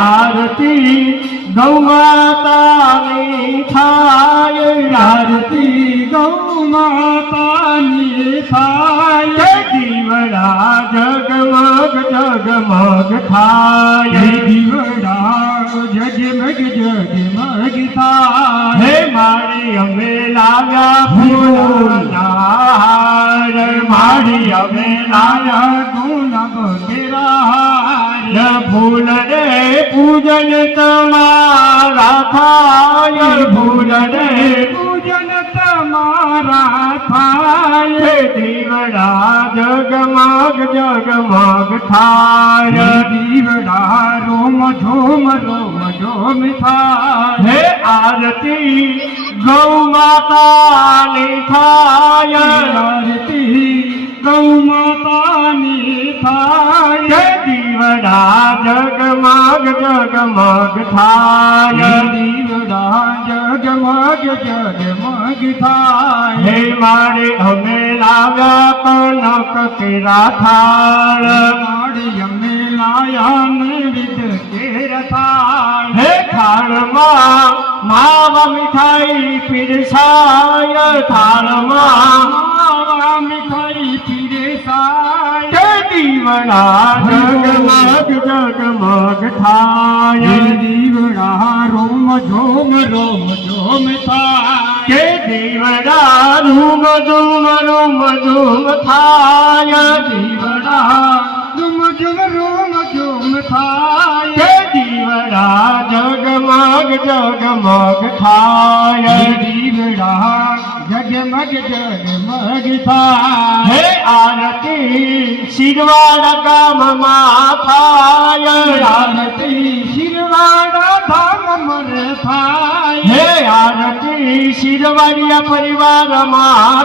आरती गौ मातानी थाय आरती गौ मातानी थाय दीवड़ा जगमग जगमग थाय दीवड़ा जगमग जगमग थाय हे मारी अमे लाव्या फूलना हार मारी अमे लाव्या गुलाब तेरा हार फूल रे पूजन तमारा थाय फूल रे पूजन तमारा थाय दीवड़ा जगमग जगमग थाय दीवड़ा रोम झोम थाय हे आरती गौ मातानी थाय आरती गौ मातानी थाय दीवड़ा जगमग जगमग थाय दीवड़ा जगमग जगमग थाय हे मारे हमें लाव्या कनक केरा थाल माड़ी अमे लाया विद केर थाल हे थाल मावा मिठाई पिरसाय थाल मावा मिठाई पीरे साय दीवड़ा जगमग जगमग थाय दीवड़ा रोम झोम थाय के दीवड़ा रूम झूम थाय दीवड़ा रोम थाय के दीवड़ा जगमग जगमग थाय दीवड़ा जगमग जगमग थाय हे आरती शिरवाड़ गाम थाय आरती शिरवाड़ा धाम मर थाय हे आरती शिरवाड़िया परिवार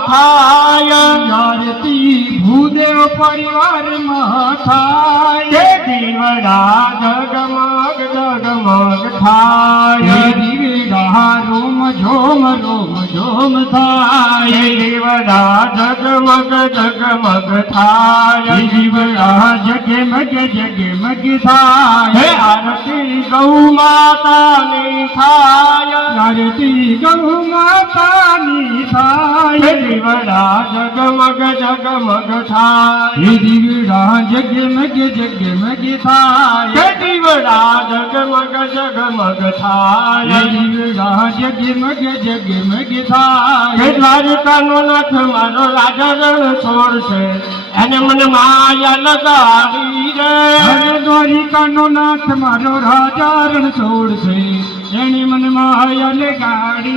थाय आरती भूदेव परिवार थाय के दीवड़ा जगमग जगमग थाय दीवड़ा रोम झोम थाय दीवड़ा जगमग जगमग थाय दीवड़ा जगमग जगमग थाय हे आरती गौ मातानी थाय आरती गौ मातानी थाय दीवड़ा जगमग जगमग थाय दीवड़ा जगमग जगमग थाय दीवड़ा जगमग जगमग थाय दीवड़ा जगमग जगमग थाय દ્વારકાનો નાથ મારો રાજા રણ છોડશે એને મને માયા લગાડી રે હરે દ્વારિકાનો નાથ મારો રાજા રણ છોડશે એની મન માયા લગાડી